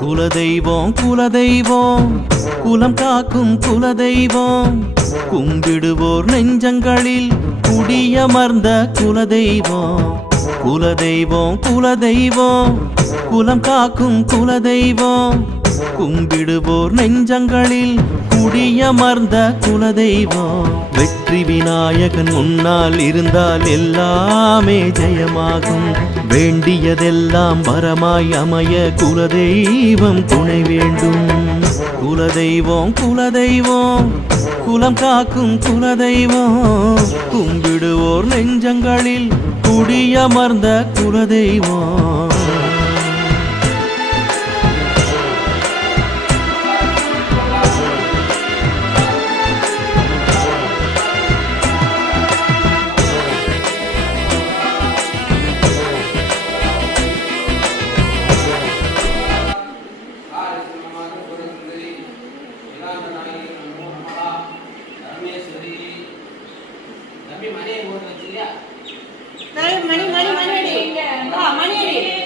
குலதெய்வம் குலதெய்வம் குலம் காக்கும் குலதெய்வம் கும்பிடுவோர் நெஞ்சங்களில் குடியமர்ந்த குலதெய்வம் குலதெய்வம் குலதெய்வம் குலம் காக்கும் குலதெய்வம் கும்பிடுவோர் நெஞ்சங்களில் குடியமர்ந்த குலதெய்வம் வெற்றி விநாயகன் முன்னால் இருந்தால் எல்லாமே ஜெயமாகும் வேண்டியதெல்லாம் வரமாய் அமைய குலதெய்வம் துணை வேண்டும் குலதெய்வம் குலதெய்வம் குலம் காக்கும் குலதெய்வம் கும்பிடுவோர் நெஞ்சங்களில் குடியமர்ந்த குலதெய்வம் மணி மணி மணி மணி